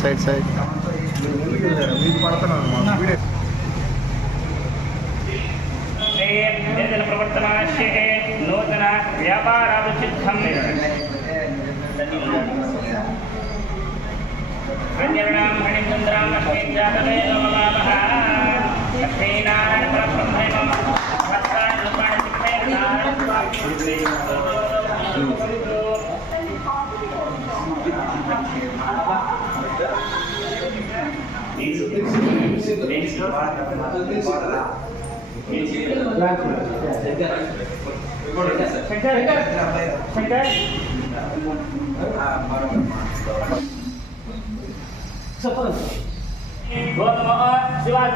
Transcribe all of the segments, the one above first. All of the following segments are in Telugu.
సైడ్ సైడ్ ప్రవర్తనాశే నూతన వ్యాపారాభిసిద్ధం రంజనాం హణిచంద్రాం లక్ష్మీ జాతవే నమః లక్ష్మీనారాయణ పరబ్రహ్మణం భక్తాన్ రూపాణ ఓం నమః శివాయ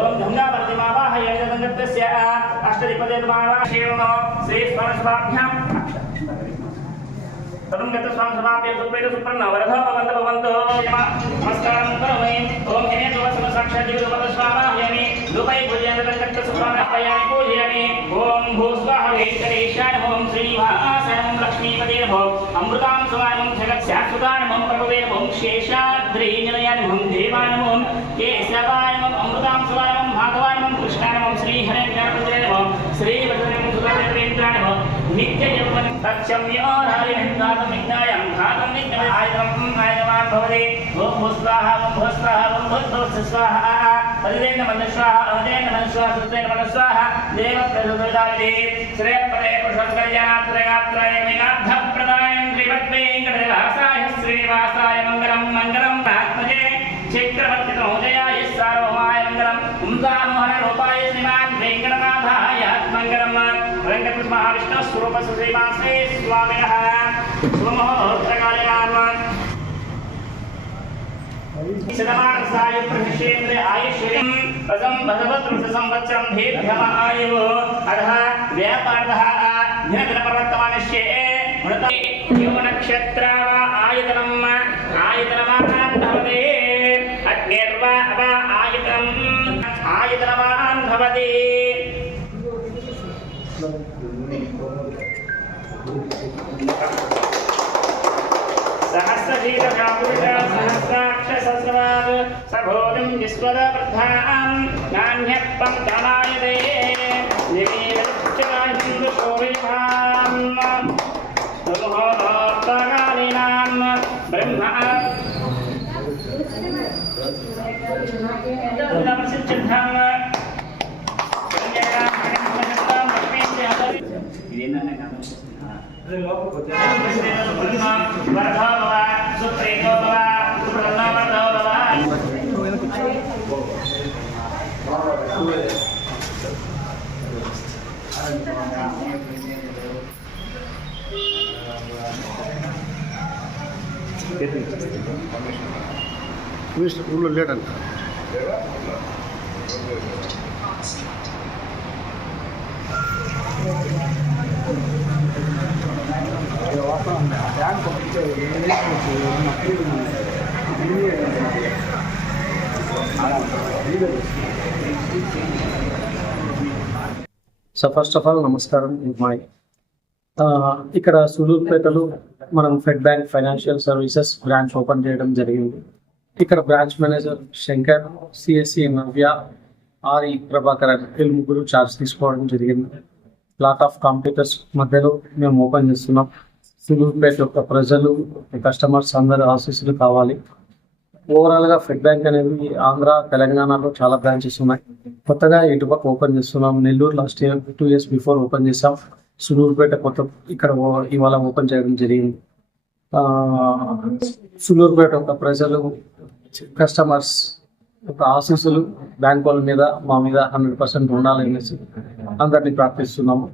ఓం గంగా प्रतिमावाहयामि तस्य अष्टदिक्पदेतमावाहयामि श्री स्मरणसभाभ्यां तदं गत स्वामसभाभ्यां सुप्रेत सुप्रन्न वरदः भवन्तु नमस्कारं करोमि ओम हेने दोसम साक्षात् स्वावाहयामि लोकै पूजयामि तस्य स्वावाहयामि पूजयामि ओम भूस्वाहा वेंकटेशाय ओम श्रीनिवासाय ओम लक्ष्मीपते नमः अमृतां स्वामं जगत्स्याश्वताय ओम प्रभवे ओम शेषाद्रि निलयाय ओम देवाय ओम केशवाय ओम अमृतां स्वाय ओम माधवाय ओम कृष्णाय ओम श्रीहरे ज्ञानपते नमः श्रीवदने ओम सुधारेन्द्राय नमः नित्य यौवन तक्षम्योरारिणं विज्ञायं घातं विज्ञाय आयतमान भवति ओम भूस्वाहा ओम भूस्वाहा ओम भूस्वाहा अदिदेन नमः स्वाहा अदिदेन नमः स्वाहा सुदेन नमः स्वाहा देव प्रसुदायते श्रेयपदे पुरुषकल्याणात्रयात्राय मेघाब्धप्रदायं श्रीमद्वेंकटरासाय श्रीनिवासाय मंगलम मंगलम आत्मजे चक्रवर्ती महोदयाय सार्वभौमाय मंगलम उम्दामोहन रूपाय श्रीमान वेंकटनाथाय मंगलम वेंकट महाविष्णु स्वरूप श्रीमान श्री स्वामिनः शुभमुहूर्तकालयान् शतमानसाय प्रहिषेन्द्र आयुष्यं पदं भगवत् संवत्सरं दीर्घमायु अधः व्यापारः दिनदिनप्रवर्तमानस्य नक्षत्र आयतनम् आयतनवान् भवति अग्निर्वा आयतनवान् भवति सहस्राक्षसहस्रवाद सभोजं विश्वदवृद्धां नान्यत्वं तनायते निवेदश्चकाहिन्दुशोभिधां मुहूर्तकालीनां ब्रह्म ఊళ్ళో లేడంట సో ఫస్ట్ ఆఫ్ ఆల్ నమస్కారం. ఇక్కడ సూలూరుపేటలో మనం fed bank financial services branch open చేయడం జరిగింది. ఇక్కడ బ్రాంచ్ మేనేజర్ శంకర్, సిఎస్సి నవ్య, ఆర్ఈ ప్రభాకర్ వీళ్ళు ముగ్గురు ఛార్జ్ తీసుకోవడం జరిగింది. లాట్ ఆఫ్ కాంపిటీటర్స్ మధ్యలో మేము ఓపెన్ చేస్తున్నాం. సూలూరుపేట యొక్క ప్రజలు, కస్టమర్స్ అందరి ఆశీస్సులు కావాలి. ఓవరాల్గా ఫెడ్ బ్యాంక్ అనేది ఆంధ్ర, తెలంగాణలో చాలా బ్రాంచెస్ ఉన్నాయి. కొత్తగా ఇటుపక్క ఓపెన్ చేస్తున్నాం. Nellore last year 2 years before open చేసాం. సూలూరుపేట కొత్త ఇక్కడ ఇవాళ ఓపెన్ చేయడం జరిగింది. సూలూరుపేట యొక్క ప్రజలు, కస్టమర్స్ యొక్క ఆశీస్సులు బ్యాంక్ వాళ్ళ మీద, మా మీద 100% ఉండాలనేసి అందరినీ ప్రార్థిస్తున్నాము.